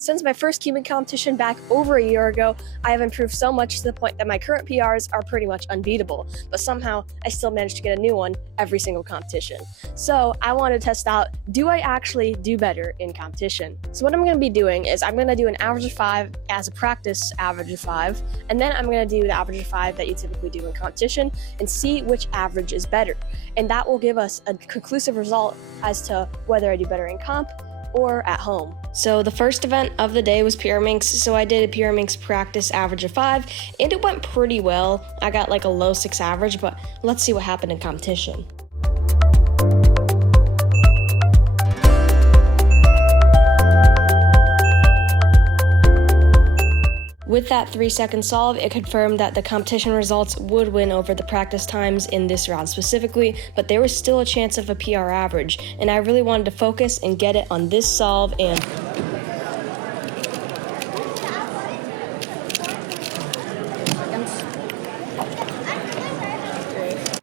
Since my first cubing competition back over a year ago, I have improved so much to the point that my current PRs are pretty much unbeatable, but somehow I still manage to get a new one every single competition. So I want to test out, do I actually do better in competition? So what I'm going to be doing is I'm going to do an average of 5 as a practice average of 5, and then I'm going to do the average of 5 that you typically do in competition and see which average is better. And that will give us a conclusive result as to whether I do better in comp or at home. So the first event of the day was Pyraminx, so I did a Pyraminx practice average of 5, and it went pretty well. I got like a low 6 average, but let's see what happened in competition. With that 3-second solve, it confirmed that the competition results would win over the practice times in this round specifically, but there was still a chance of a PR average, and I really wanted to focus and get it on this solve and...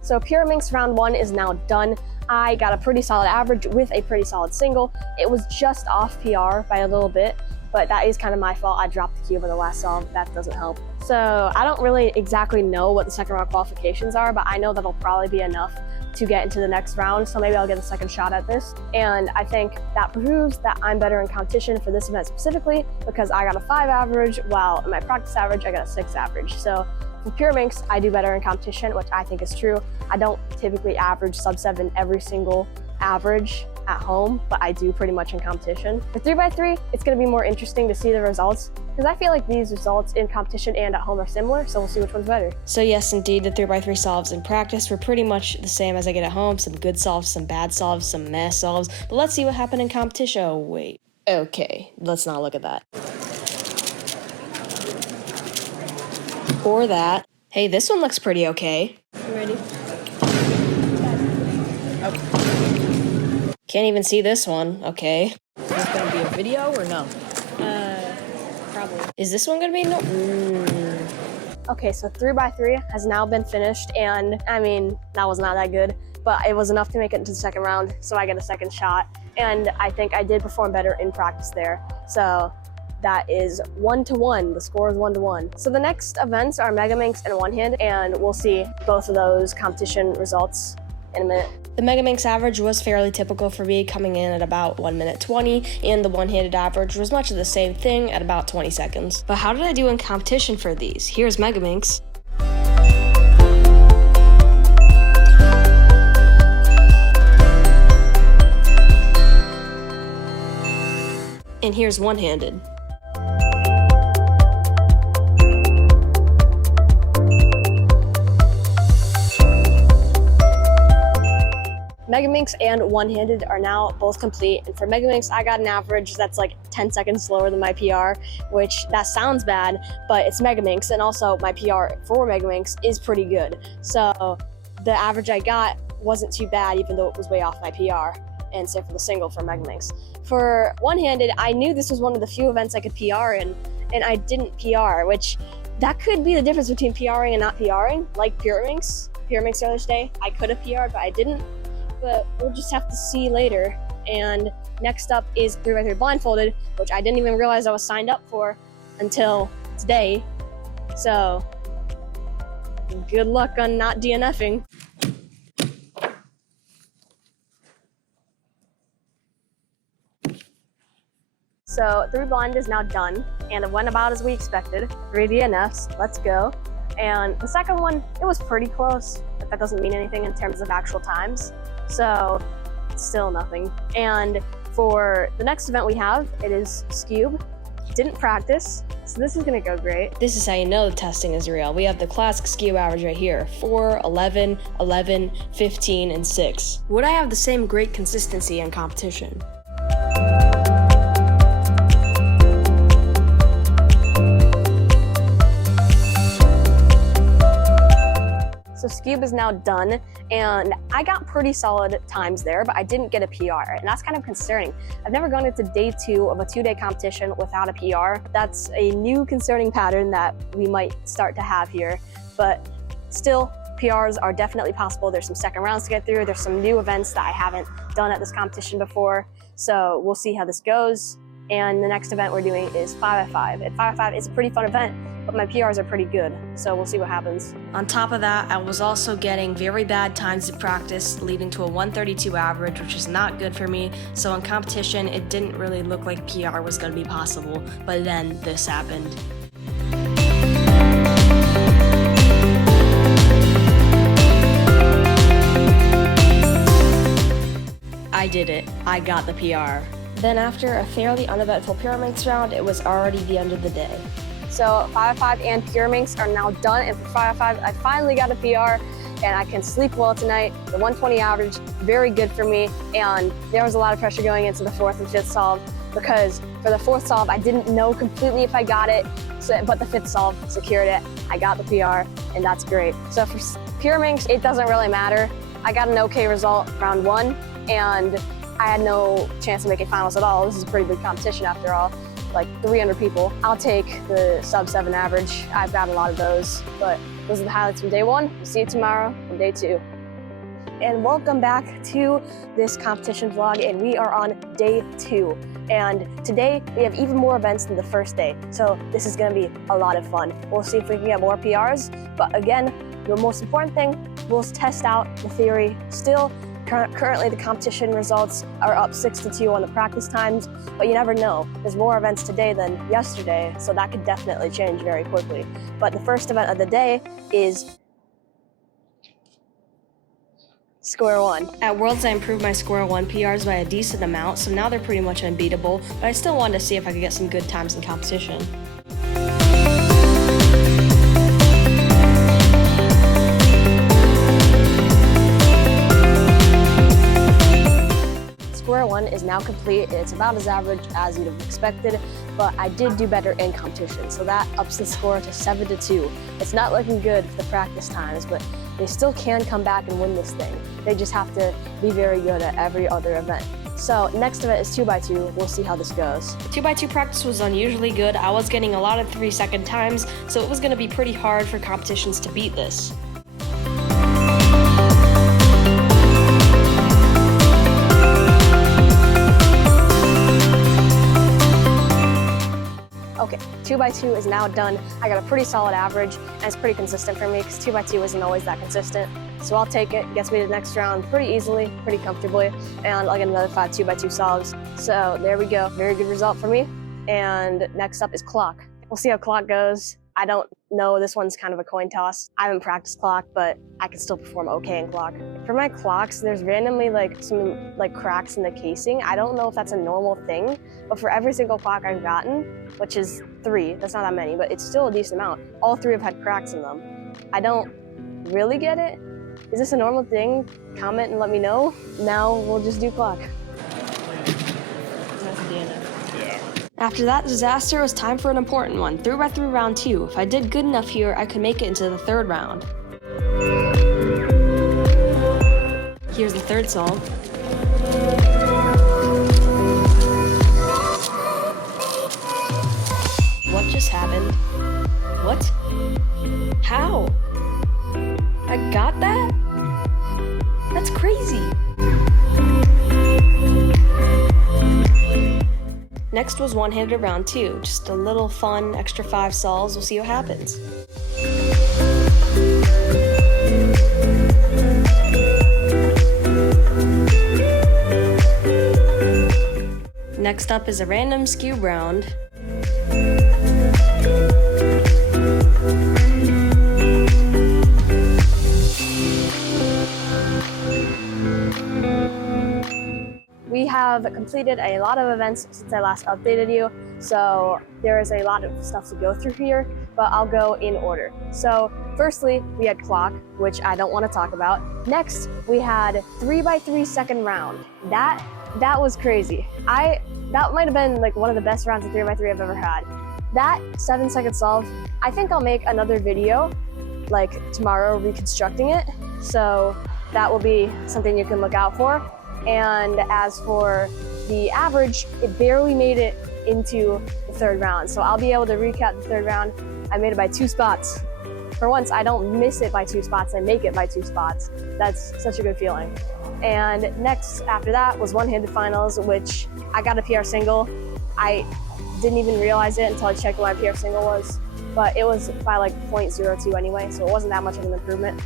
So Pyraminx round 1 is now done. I got a pretty solid average with a pretty solid single. It was just off PR by a little bit, but that is kind of my fault. I dropped the cube in the last solve. That doesn't help. So I don't really exactly know what the second round qualifications are, but I know that'll probably be enough to get into the next round. So maybe I'll get a second shot at this. And I think that proves that I'm better in competition for this event specifically because I got a 5 average, while in my practice average, I got a 6 average. So for Pyraminx, I do better in competition, which I think is true. I don't typically average sub 7 every single average at home, but I do pretty much in competition. For 3x3, it's going to be more interesting to see the results because I feel like these results in competition and at home are similar, so we'll see which one's better. So yes, indeed, the 3x3 solves in practice were pretty much the same as I get at home. Some good solves, some bad solves, some meh solves, but let's see what happened in competition. Oh, wait. Okay, let's not look at that. Or that. Hey, this one looks pretty okay. You ready? Okay. Can't even see this one. Okay. Is this gonna be a video or no? Probably. Is this one gonna be no? Okay, so 3x3 has now been finished, and I mean, that was not that good, but it was enough to make it into the second round, so I get a second shot, and I think I did perform better in practice there. So that is 1-1. The score is 1-1. So the next events are Megaminx and one-hand, and we'll see both of those competition results in a minute. The Megaminx average was fairly typical for me, coming in at about 1 minute 20, and the one-handed average was much of the same thing at about 20 seconds. But how did I do in competition for these? Here's Megaminx. And here's one-handed. Megaminx and one-handed are now both complete, and for Megaminx I got an average that's like 10 seconds slower than my PR, which that sounds bad, but it's Megaminx, and also my PR for Megaminx is pretty good. So the average I got wasn't too bad, even though it was way off my PR, and same for the single for Megaminx. For one-handed, I knew this was one of the few events I could PR in, and I didn't PR, which that could be the difference between PRing and not PRing, like Pyraminx the other day. I could have PR'd, but I didn't. But we'll just have to see later. And next up is 3x3 Blindfolded, which I didn't even realize I was signed up for until today. So good luck on not DNFing. So 3 blind is now done, and it went about as we expected. 3 DNFs, let's go. And the second one, it was pretty close, but that doesn't mean anything in terms of actual times. So still nothing. And for the next event we have, it is Skewb. Didn't practice, so this is gonna go great. This is how you know the testing is real. We have the classic Skewb average right here, 4, 11, 11, 15, and 6. Would I have the same great consistency in competition? So Skewb is now done, and I got pretty solid times there, but I didn't get a PR, and that's kind of concerning. I've never gone into day 2 of a 2-day competition without a PR. That's a new concerning pattern that we might start to have here, but still, PRs are definitely possible. There's some second rounds to get through. There's some new events that I haven't done at this competition before, so we'll see how this goes. And the next event we're doing is 5x5. And 5x5 is a pretty fun event, but my PRs are pretty good, so we'll see what happens. On top of that, I was also getting very bad times in practice, leading to a 132 average, which is not good for me. So in competition, it didn't really look like PR was going to be possible, but then this happened. I did it. I got the PR. Then after a fairly uneventful Pyraminx round, it was already the end of the day. So 5x5 and Pyraminx are now done, and for 5x5, I finally got a PR, and I can sleep well tonight. The 120 average, very good for me, and there was a lot of pressure going into the 4th and 5th solve, because for the 4th solve, I didn't know completely if I got it, but the 5th solve secured it. I got the PR, and that's great. So for Pyraminx, it doesn't really matter. I got an okay result round 1, and I had no chance of making finals at all. This is a pretty big competition after all, like 300 people. I'll take the sub-7 average. I've got a lot of those, but those are the highlights from day 1. We'll see you tomorrow on day 2. And welcome back to this competition vlog, and we are on day 2. And today we have even more events than the first day, so this is gonna be a lot of fun. We'll see if we can get more PRs, but again, the most important thing, we'll test out the theory still. Currently, the competition results are up 6-2 on the practice times, but you never know. There's more events today than yesterday, so that could definitely change very quickly. But the first event of the day is Square 1. At Worlds, I improved my Square 1 PRs by a decent amount, so now they're pretty much unbeatable, but I still wanted to see if I could get some good times in competition. Square 1 is now complete. It's about as average as you'd have expected, but I did do better in competition, so that ups the score to 7-2. It's not looking good for the practice times, but they still can come back and win this thing. They just have to be very good at every other event. So next event is 2x2. We'll see how this goes. 2x2 practice was unusually good. I was getting a lot of 3-second times, so it was going to be pretty hard for competitions to beat this. Okay, 2x2 is now done. I got a pretty solid average, and it's pretty consistent for me because 2x2 isn't always that consistent. So I'll take it. Gets me to the next round pretty easily, pretty comfortably, and I'll get another 5 2x2 solves. So there we go. Very good result for me. And next up is clock. We'll see how clock goes. I don't know. This one's kind of a coin toss. I haven't practiced clock, but I can still perform okay in clock. For my clocks, there's randomly some cracks in the casing. I don't know if that's a normal thing, but for every single clock I've gotten, which is 3, that's not that many, but it's still a decent amount. All 3 have had cracks in them. I don't really get it. Is this a normal thing? Comment and let me know. Now we'll just do clock. After that disaster, it was time for an important one, 3x3 round 2. If I did good enough here, I could make it into the 3rd round. Here's the 3rd solve. What just happened? What? How? I got that? That's crazy. Next was one-handed round 2, just a little fun extra 5 solves. We'll see what happens. Next up is a random Skewb round. We have completed a lot of events since I last updated you, so there is a lot of stuff to go through here, but I'll go in order. So firstly, we had clock, which I don't want to talk about. Next, we had 3x3 second round. That was crazy. That might have been like one of the best rounds of 3x3 I've ever had. That 7-second solve, I think I'll make another video like tomorrow reconstructing it, so that will be something you can look out for. And as for the average, it barely made it into the 3rd round. So I'll be able to recap the 3rd round. I made it by 2 spots. For once, I don't miss it by 2 spots, I make it by 2 spots. That's such a good feeling. And next after that was one-handed finals, which I got a PR single. I didn't even realize it until I checked what my PR single was, but it was by like 0.02 anyway, so it wasn't that much of an improvement.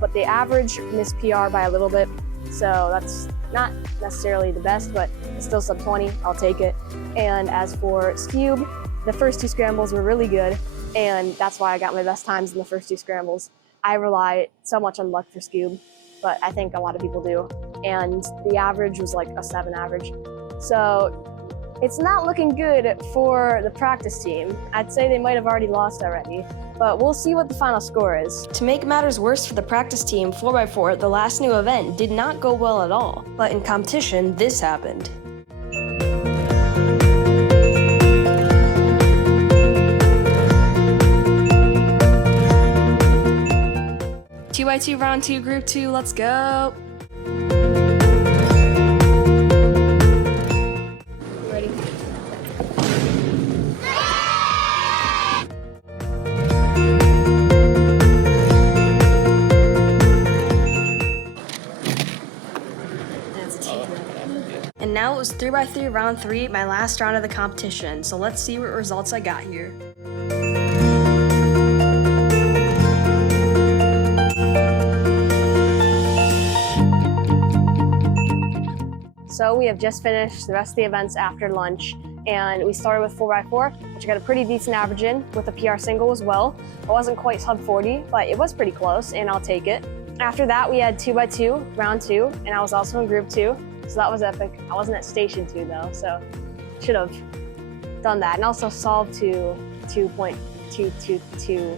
But the average missed PR by a little bit, so that's not necessarily the best, but it's still sub 20, I'll take it. And as for Skewb, the first 2 scrambles were really good, and that's why I got my best times in the first 2 scrambles. I rely so much on luck for Skewb, but I think a lot of people do. And the average was like a 7 average. So it's not looking good for the practice team. I'd say they might have already lost already, but we'll see what the final score is. To make matters worse for the practice team, 4x4, the last new event, did not go well at all. But in competition, this happened. 2x2 round 2, group 2, let's go! Ready? And now it was 3x3 round 3, my last round of the competition, so let's see what results I got here. So we have just finished the rest of the events after lunch, and we started with 4x4, which got a pretty decent average in with a PR single as well. It wasn't quite sub 40, but it was pretty close, and I'll take it. After that, we had 2x2, round 2, and I was also in group 2, so that was epic. I wasn't at station 2 though, so should have done that, and also solved to 2.222.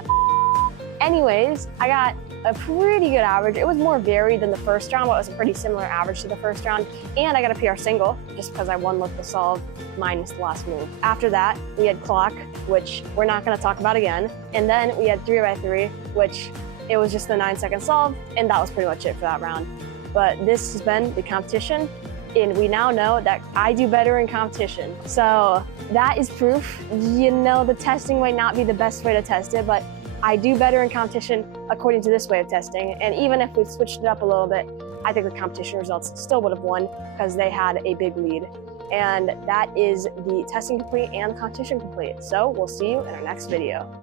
Anyways, I got a pretty good average. It was more varied than the first round, but it was a pretty similar average to the first round. And I got a PR single, just because I won with the solve minus the last move. After that, we had clock, which we're not gonna talk about again. And then we had 3x3, which it was just the 9-second solve, and that was pretty much it for that round. But this has been the competition, and we now know that I do better in competition. So that is proof. You know, the testing might not be the best way to test it, but I do better in competition according to this way of testing. And even if we switched it up a little bit, I think the competition results still would have won because they had a big lead. And that is the testing complete and competition complete. So we'll see you in our next video.